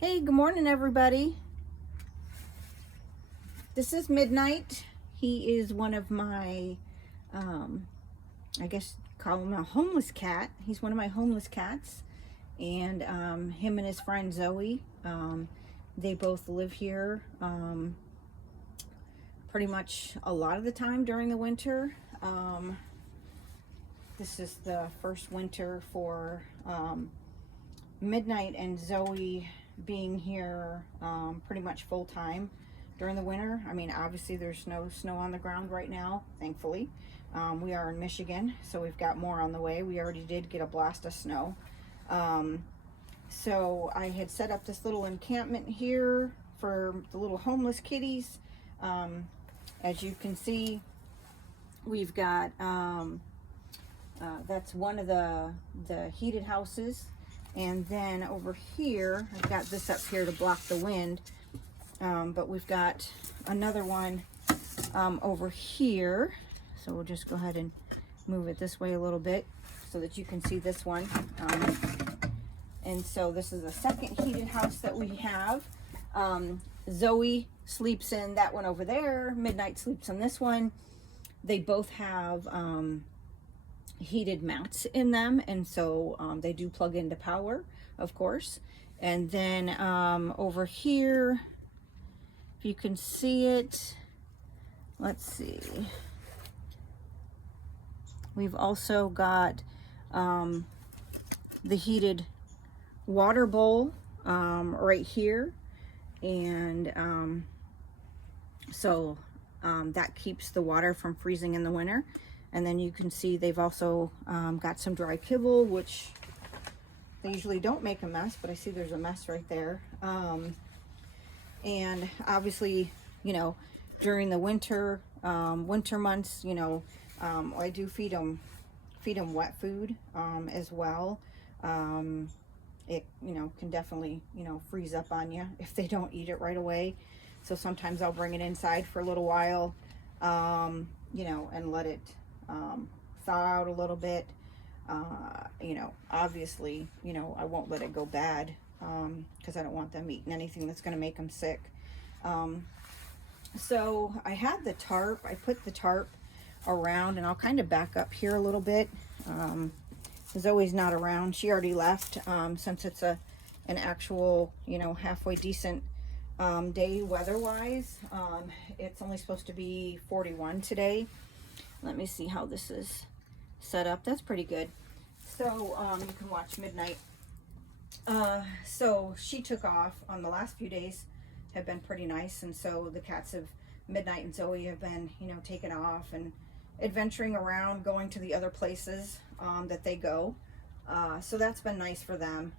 Hey, good morning, everybody. This is Midnight. He is one of my, I guess call him a homeless cat. He's one of my homeless cats. And him and his friend Zoe, they both live here pretty much a lot of the time during the winter. This is the first winter for Midnight and Zoe being here pretty much full time during the winter. I mean, obviously there's no snow on the ground right now, thankfully. We are in Michigan, so we've got more on the way. We already did get a blast of snow. So I had set up this little encampment here for the little homeless kitties. As you can see, we've got, that's one of the heated houses. And then over here, I've got this up here to block the wind. But we've got another one over here. So we'll just go ahead and move it this way a little bit so that you can see this one. And so this is the second heated house that we have. Zoe sleeps in that one over there. Midnight sleeps in this one. They both have heated mats in them, and so they do plug into power, of course. And then over here, if you can see it, let's see, we've also got the heated water bowl right here, and so that keeps the water from freezing in the winter. And then you can see they've also got some dry kibble, which they usually don't make a mess, but I see there's a mess right there. And obviously, you know, during the winter months, you know, I do feed them wet food as well. It, you know, can definitely, you know, freeze up on you if they don't eat it right away. So sometimes I'll bring it inside for a little while, you know, and let it thaw out a little bit. You know, obviously, you know, I won't let it go bad because I don't want them eating anything that's going to make them sick. So I had the tarp. I put the tarp around, and I'll kind of back up here a little bit. Zoe's not around. She already left since it's an actual, you know, halfway decent day weather-wise. It's only supposed to be 41 today. Let me see how this is set up. That's pretty good. So you can watch Midnight. So she took off. The last few days have been pretty nice, and so the cats have, Midnight and Zoe have been, you know, taking off and adventuring around, going to the other places that they go. So that's been nice for them.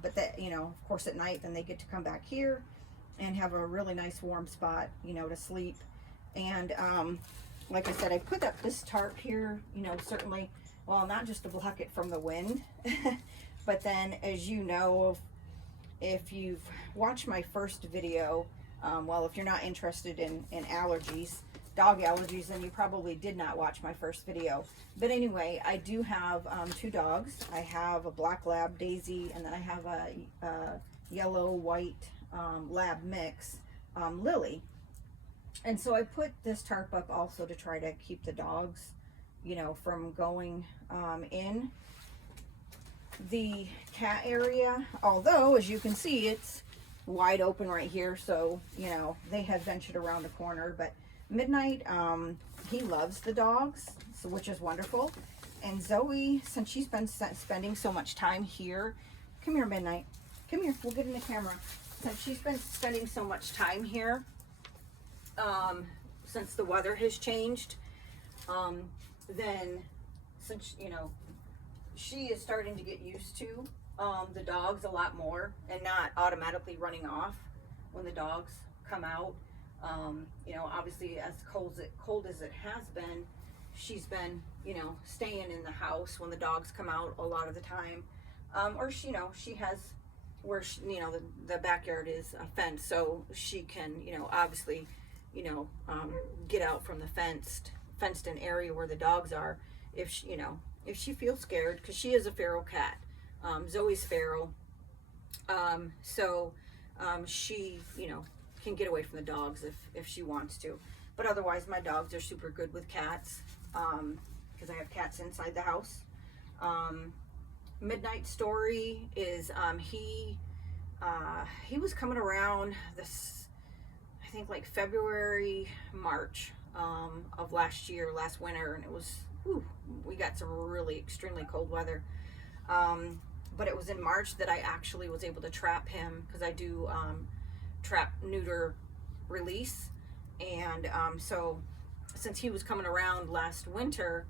But that, you know, of course at night, then they get to come back here and have a really nice warm spot, you know, to sleep. And like I said, I put up this tarp here, you know, certainly, well, not just to block it from the wind, but then, as you know, if you've watched my first video, well, if you're not interested in allergies, dog allergies, then you probably did not watch my first video. But anyway, I do have two dogs. I have a black lab, Daisy, and then I have a yellow-white lab mix, Lily. And so I put this tarp up also to try to keep the dogs, you know, from going in the cat area. Although, as you can see, it's wide open right here. So, you know, they have ventured around the corner. But Midnight, he loves the dogs, so, which is wonderful. And Zoe, since she's been spending so much time here, come here, Midnight. Come here, we'll get in the camera. Since she's been spending so much time here, since the weather has changed, then since, you know, she is starting to get used to the dogs a lot more and not automatically running off when the dogs come out. You know, obviously as cold as it has been, she's been, you know, staying in the house when the dogs come out a lot of the time. Or she, you know, she has where she, you know, the backyard is a fence, so she can, you know, obviously, you know, get out from the fenced in area where the dogs are if she, you know, if she feels scared, because she is a feral cat. Zoe's feral. So she, you know, can get away from the dogs if she wants to. But otherwise, my dogs are super good with cats, because I have cats inside the house. Midnight Story is, he was coming around this, I think like February, March, of last winter, and it was, whew, we got some really extremely cold weather. But it was in March that I actually was able to trap him, because I do trap, neuter, release. And so since he was coming around last winter,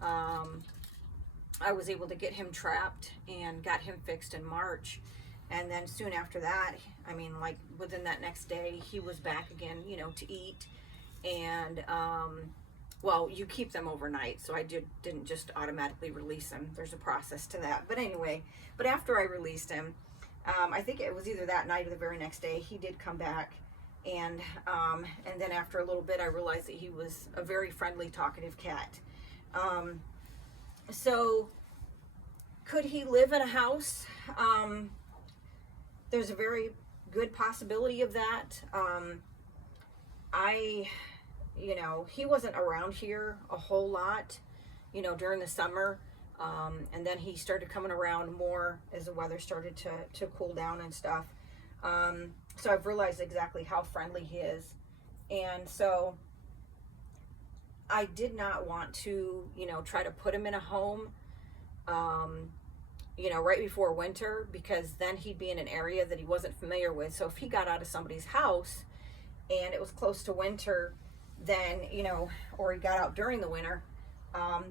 I was able to get him trapped and got him fixed in March. And then soon after that, I mean, like within that next day, he was back again, you know, to eat. And well, you keep them overnight, so I didn't just automatically release him. There's a process to that. But anyway, but after I released him, I think it was either that night or the very next day, he did come back. And then after a little bit, I realized that he was a very friendly, talkative cat. So could he live in a house? There's a very good possibility of that. You know, he wasn't around here a whole lot, you know, during the summer. And then he started coming around more as the weather started to cool down and stuff. So I've realized exactly how friendly he is. And so I did not want to, you know, try to put him in a home, you know, right before winter, because then he'd be in an area that he wasn't familiar with. So if he got out of somebody's house and it was close to winter, then, you know, or he got out during the winter,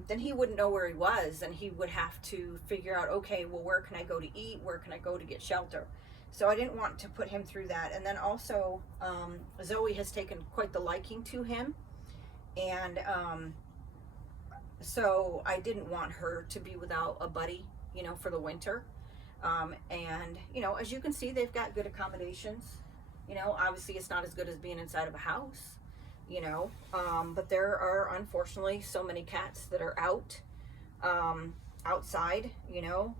then he wouldn't know where he was, and he would have to figure out, okay, well, where can I go to eat? Where can I go to get shelter? So I didn't want to put him through that. And then also, Zoe has taken quite the liking to him. And so I didn't want her to be without a buddy, you know, for the winter. And, you know, as you can see, they've got good accommodations. You know, obviously it's not as good as being inside of a house, you know, but there are unfortunately so many cats that are outside, you know,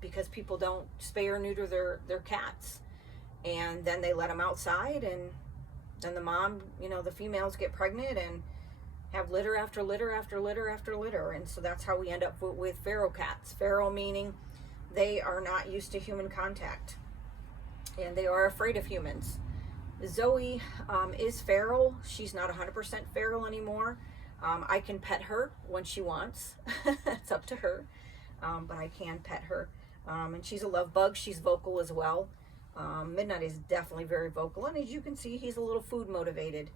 because people don't spay or neuter their cats, and then they let them outside, and then the mom, you know, the females get pregnant and have litter after litter after litter after litter. And so that's how we end up with feral cats. Feral meaning they are not used to human contact, and they are afraid of humans. Zoe is feral. She's not 100% feral anymore. I can pet her when she wants. It's up to her, but I can pet her. And she's a love bug. She's vocal as well. Midnight is definitely very vocal, and as you can see, he's a little food motivated.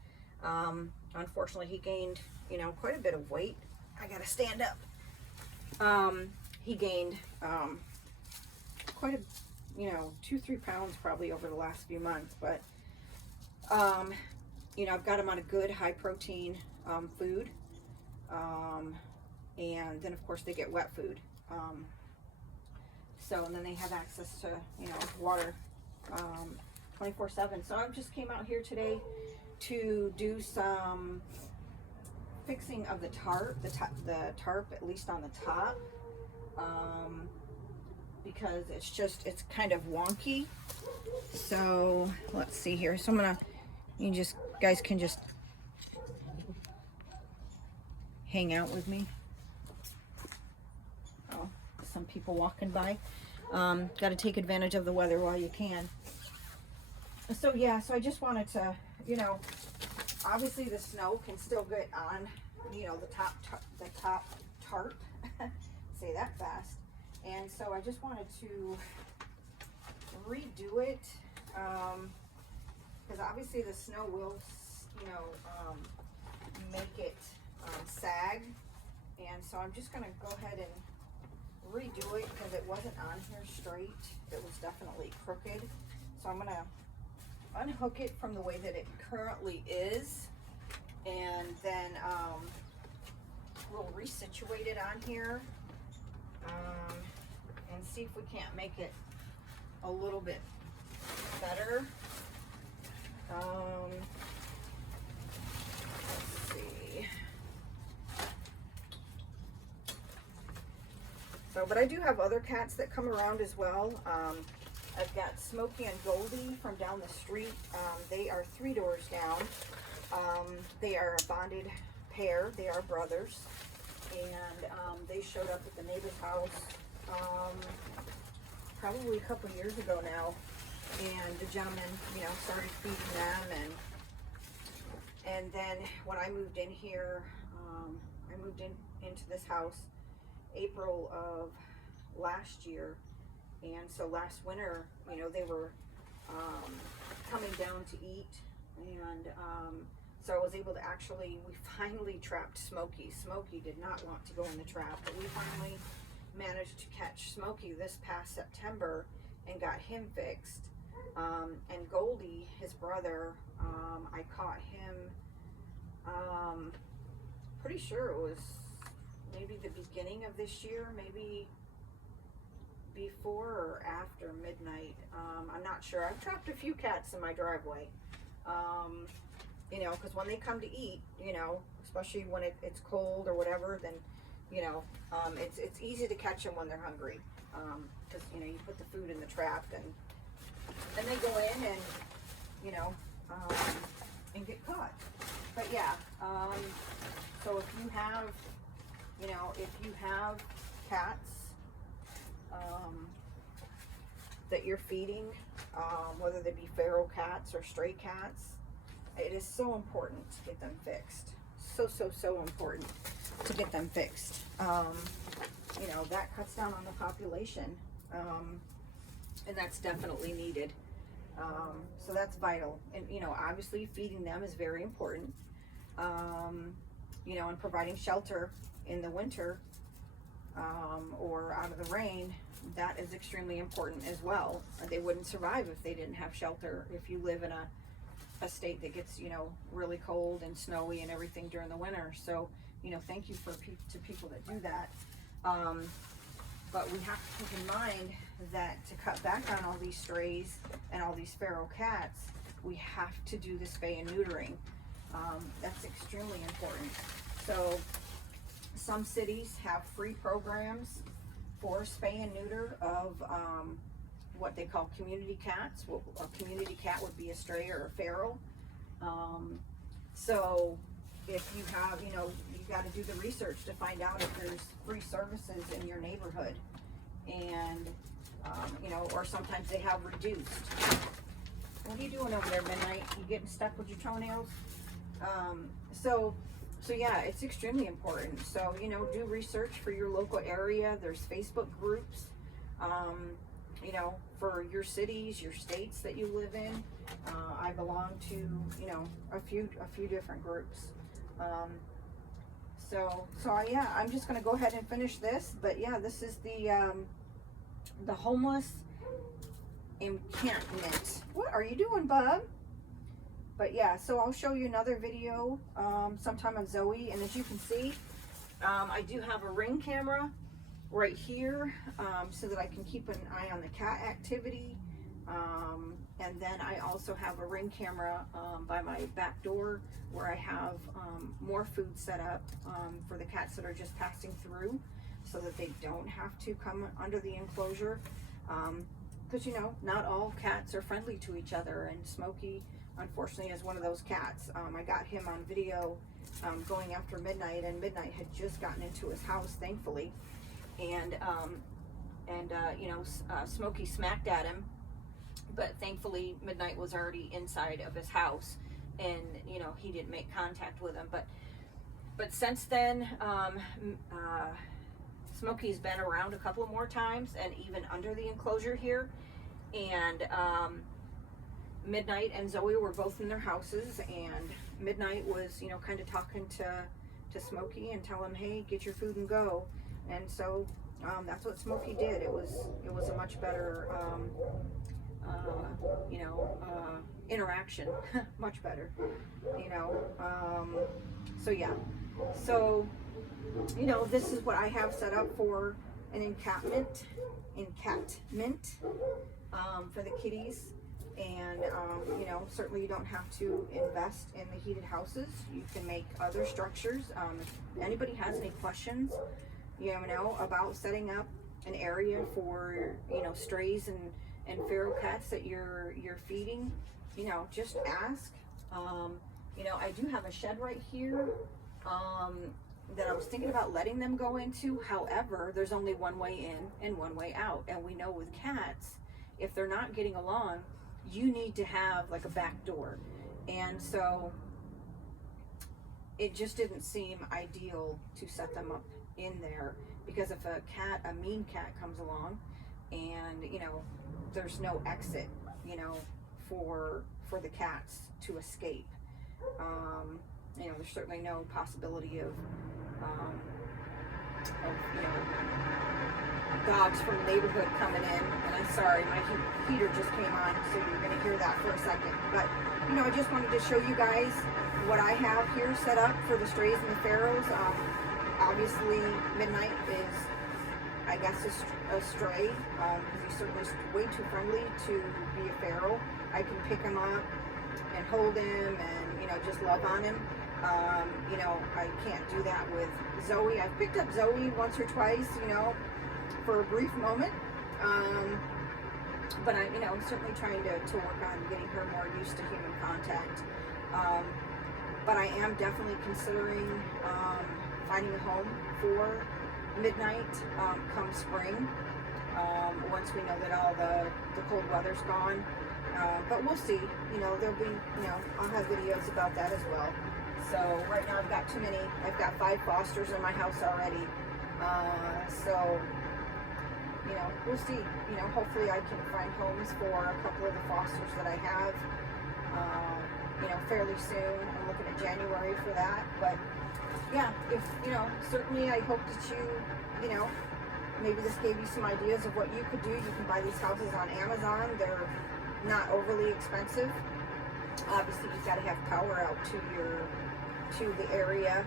Unfortunately, he gained, you know, quite a bit of weight. I gotta stand up. He gained quite a, you know, 2-3 pounds probably over the last few months, but you know, I've got him on a good high protein food, and then of course they get wet food, so, and then they have access to, you know, water 24/7. So I just came out here today to do some fixing of the tarp, the tarp, at least on the top, because it's kind of wonky. So let's see here. So I'm gonna, guys can just hang out with me. Oh, some people walking by. Got to take advantage of the weather while you can. So yeah, so I just wanted to, you know, obviously the snow can still get on, you know, the top tarp. Say that fast. And so I just wanted to redo it, because obviously the snow will, you know, make it sag. And so I'm just going to go ahead and redo it, because it wasn't on here straight. It was definitely crooked. So I'm going to unhook it from the way that it currently is, and then we'll resituate it on here, and see if we can't make it a little bit better. Let's see. So, but I do have other cats that come around as well. I've got Smokey and Goldie from down the street. They are 3 doors down. They are a bonded pair. They are brothers. And they showed up at the neighbor's house probably a couple years ago now. And the gentleman, you know, started feeding them. And then when I moved in here, I moved into this house April of last year. And so last winter, you know, they were coming down to eat, and so I was able to actually, we finally trapped Smokey. Smokey did not want to go in the trap, but we finally managed to catch Smokey this past September and got him fixed. And Goldie, his brother, I caught him, pretty sure it was maybe the beginning of this year, maybe before or after midnight. I'm not sure. I've trapped a few cats in my driveway. You know, because when they come to eat, you know, especially when it's cold or whatever, then, you know, it's easy to catch them when they're hungry. Because, you know, you put the food in the trap and then they go in and, you know, and get caught. But yeah, so if you have, you know, if you have cats that you're feeding, whether they be feral cats or stray cats, it is so important to get them fixed. So important to get them fixed. You know, that cuts down on the population, and that's definitely needed. So that's vital. And, you know, obviously feeding them is very important. You know, and providing shelter in the winter, or out of the rain, that is extremely important as well. They wouldn't survive if they didn't have shelter. If you live in a state that gets, you know, really cold and snowy and everything during the winter. So, you know, thank you to people that do that. But we have to keep in mind that to cut back on all these strays and all these feral cats, we have to do the spay and neutering. That's extremely important. So some cities have free programs for spay and neuter of what they call community cats. Well, a community cat would be a stray or a feral. So if you have, you know, you got to do the research to find out if there's free services in your neighborhood. And, you know, or sometimes they have reduced. What are you doing over there, Midnight? You getting stuck with your toenails? So yeah, it's extremely important. So, you know, do research for your local area. There's Facebook groups, you know, for your cities, your states that you live in. I belong to, you know, a few different groups. So yeah, I'm just gonna go ahead and finish this. But yeah, this is the homeless encampment. What are you doing, bub? But yeah, so I'll show you another video sometime on Zoe. And as you can see, I do have a Ring camera right here, so that I can keep an eye on the cat activity. And then I also have a Ring camera by my back door where I have more food set up for the cats that are just passing through, so that they don't have to come under the enclosure. Because, you know, not all cats are friendly to each other, and Smokey, unfortunately, is one of those cats. I got him on video going after Midnight, and Midnight had just gotten into his house, thankfully. And you know, Smokey smacked at him, but thankfully Midnight was already inside of his house, and, you know, he didn't make contact with him. But since then, Smokey's been around a couple more times, and even under the enclosure here. And Midnight and Zoe were both in their houses, and Midnight was, you know, kind of talking to Smokey and telling him, hey, get your food and go. And so that's what Smokey did. It was a much better you know, interaction. Much better, you know. So yeah, so, you know, this is what I have set up for an encampment for the kitties. And you know, certainly you don't have to invest in the heated houses. You can make other structures. If anybody has any questions, you know, about setting up an area for, you know, strays and feral cats that you're feeding, you know, just ask. You know, I do have a shed right here that I was thinking about letting them go into. However, there's only one way in and one way out, and we know with cats, if they're not getting along, you need to have like a back door. And so it just didn't seem ideal to set them up in there, because if a mean cat comes along and, you know, there's no exit, you know, for the cats to escape. You know, there's certainly no possibility of you know, dogs from the neighborhood coming in. And I'm sorry, my heater just came on, so you're going to hear that for a second. But, you know, I just wanted to show you guys what I have here set up for the strays and the ferals. Obviously, Midnight is, I guess, a stray, because he's certainly way too friendly to be a feral. I can pick him up and hold him and, you know, just love on him. You know, I can't do that with Zoe. I've picked up Zoe once or twice, you know, for a brief moment. But I'm, you know, certainly trying to work on getting her more used to human contact. But I am definitely considering finding a home for Midnight come spring, once we know that all the cold weather's gone. But we'll see. You know, there'll be, you know, I'll have videos about that as well. So right now I've got too many. I've got 5 fosters in my house already. So, you know, we'll see. You know, hopefully I can find homes for a couple of the fosters that I have, you know, fairly soon. I'm looking at January for that. But yeah, if, you know, certainly I hope that you know, maybe this gave you some ideas of what you could do. You can buy these houses on Amazon. They're not overly expensive. Obviously, you've got to have power out to the area,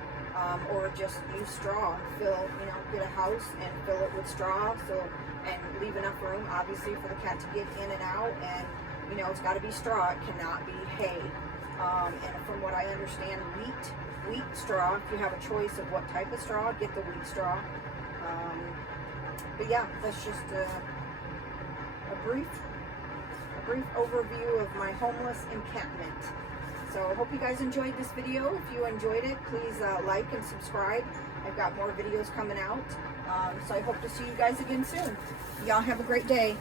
or just use straw. Fill, you know, get a house and fill it with straw. So, and leave enough room, obviously, for the cat to get in and out. And, you know, it's got to be straw. It cannot be hay. And from what I understand, wheat straw. If you have a choice of what type of straw, get the wheat straw. But yeah, that's just a brief overview of my homeless encampment. So I hope you guys enjoyed this video. If you enjoyed it, please like and subscribe. I've got more videos coming out. So I hope to see you guys again soon. Y'all have a great day.